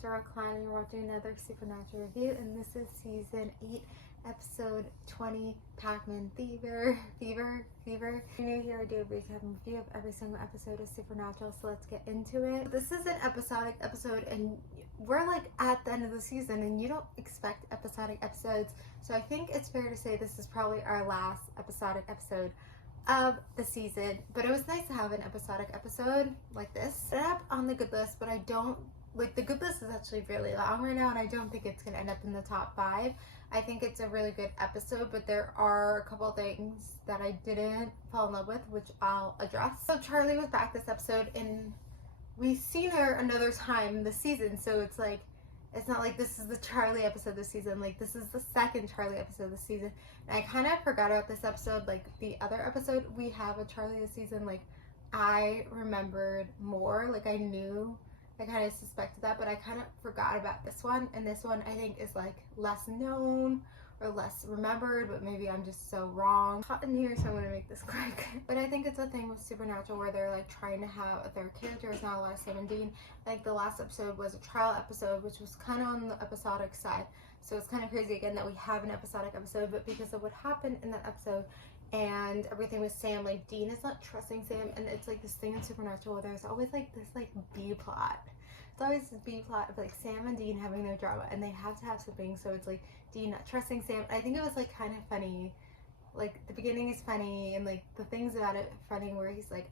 it's Rockline and you're watching another Supernatural review, and this is season 8, episode 20, Pac-Man Fever. If you're new here, I do a recap and review of every single episode of Supernatural, so let's get into it. This is an episodic episode, and we're like at the end of the season, and you don't expect episodic episodes, so I think it's fair to say this is probably our last episodic episode of the season, but it was nice to have an episodic episode like this. Set up on the good list, but I don't like the good list is actually really long right now, and I don't think it's gonna end up in the top 5. I think it's a really good episode, but there are a couple things that I didn't fall in love with, which I'll address. So Charlie was back this episode, and we've seen her another time this season, so it's like it's not like this is the Charlie episode this season. Like, this is the second Charlie episode this season. And I kind of forgot about this episode. Like, the other episode we have a Charlie this season, like, I remembered more. Like, I knew, I kind of suspected that, but I kind of forgot about this one. And this one, I think, is, like, less known or less remembered, but maybe I'm just so wrong. Hot in here, so I'm gonna make this quick. But I think it's a thing with Supernatural where they're like trying to have their characters, not a lot of Sam and Dean. Like, the last episode was a trial episode, which was kind of on the episodic side. So it's kind of crazy again that we have an episodic episode, but because of what happened in that episode and everything with Sam, like, Dean is not trusting Sam, and it's like this thing in Supernatural where there's always like this like B plot. It's always this B plot of like Sam and Dean having their drama, and they have to have something, so it's like Dean not trusting Sam. I think it was like kind of funny. Like, the beginning is funny, and like the things about it funny where he's like,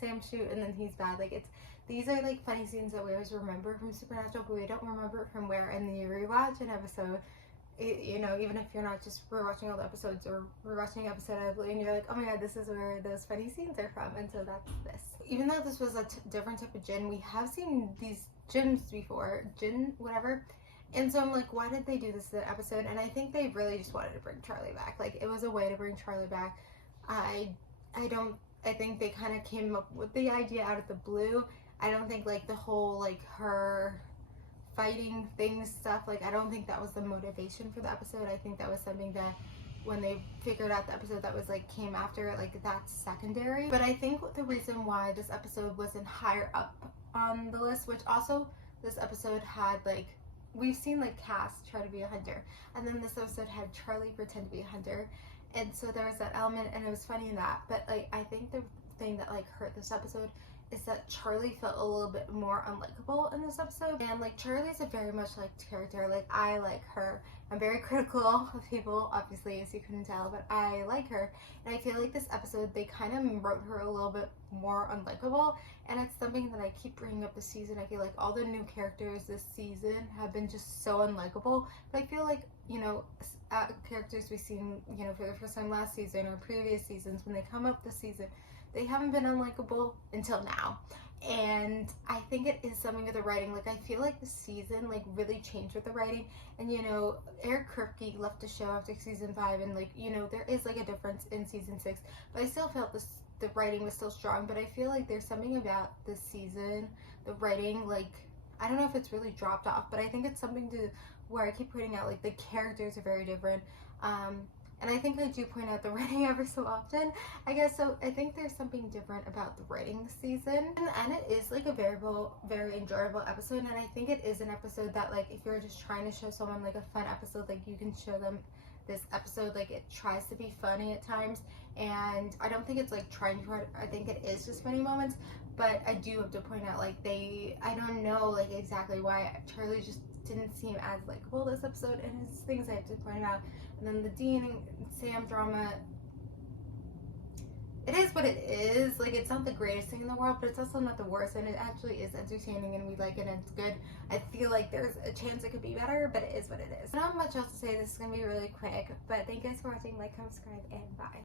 Sam shoot, and then he's bad. Like, these are like funny scenes that we always remember from Supernatural, but we don't remember it from where. And then you rewatch an episode, even if you're not just rewatching all the episodes or rewatching an episode and you're like, oh my god, this is where those funny scenes are from. And so that's this. Even though this was a different type of gin, we have seen these gyms before, whatever. And so I'm like, why did they do this in the episode? And I think they really just wanted to bring Charlie back. Like, it was a way to bring Charlie back. I think they kind of came up with the idea out of the blue. I don't think like the whole like her fighting things stuff, like, I don't think that was the motivation for the episode. I think that was something that when they figured out the episode that was like came after, like, that's secondary. But I think the reason why this episode wasn't higher up on the list, which also this episode had like, we've seen like Cass try to be a hunter, and then this episode had Charlie pretend to be a hunter, and so there was that element, and it was funny in that. But like, I think the thing that like hurt this episode is that Charlie felt a little bit more unlikable in this episode. And like, Charlie's a very much liked character. Like, I like her. I'm very critical of people, obviously, as you couldn't tell, but I like her. And I feel like this episode, they kind of wrote her a little bit more unlikable, and it's something that I keep bringing up this season. I feel like all the new characters this season have been just so unlikable, but I feel like, characters we've seen, for the first time last season or previous seasons, when they come up this season, they haven't been unlikable until now. And I think it is something with the writing. Like, I feel like the season like really changed with the writing, and Eric Kripke left the show after season 5, and like, there is like a difference in season 6, but I still felt the writing was still strong. But I feel like there's something about this season, the writing, like, I don't know if it's really dropped off, but I think it's something to where I keep pointing out like the characters are very different. And I think I do point out the writing ever so often, I guess. So I think there's something different about the writing this season. And it is like a very enjoyable episode. And I think it is an episode that, like, if you're just trying to show someone like a fun episode, like, you can show them this episode. Like, it tries to be funny at times. And I don't think it's like trying to hard. I think it is just funny moments. But I do have to point out, like, I don't know like exactly why Charlie just didn't seem as likable this episode, and his things I have to point out. And then the Dean and Sam drama, it is what it is. Like, it's not the greatest thing in the world, but it's also not the worst, and it actually is entertaining, and we like it, and it's good. I feel like there's a chance it could be better, but it is what it is. Not much else to say. This is gonna be really quick, but thank you guys for watching. Like, comment, subscribe, and bye.